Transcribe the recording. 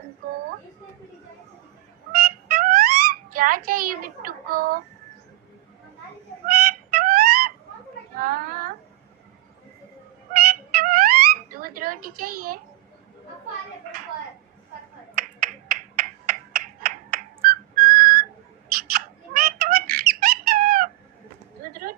तुमको? क्या चाहिए बिट्टू को? हाँ, दूध रोटी चाहिए?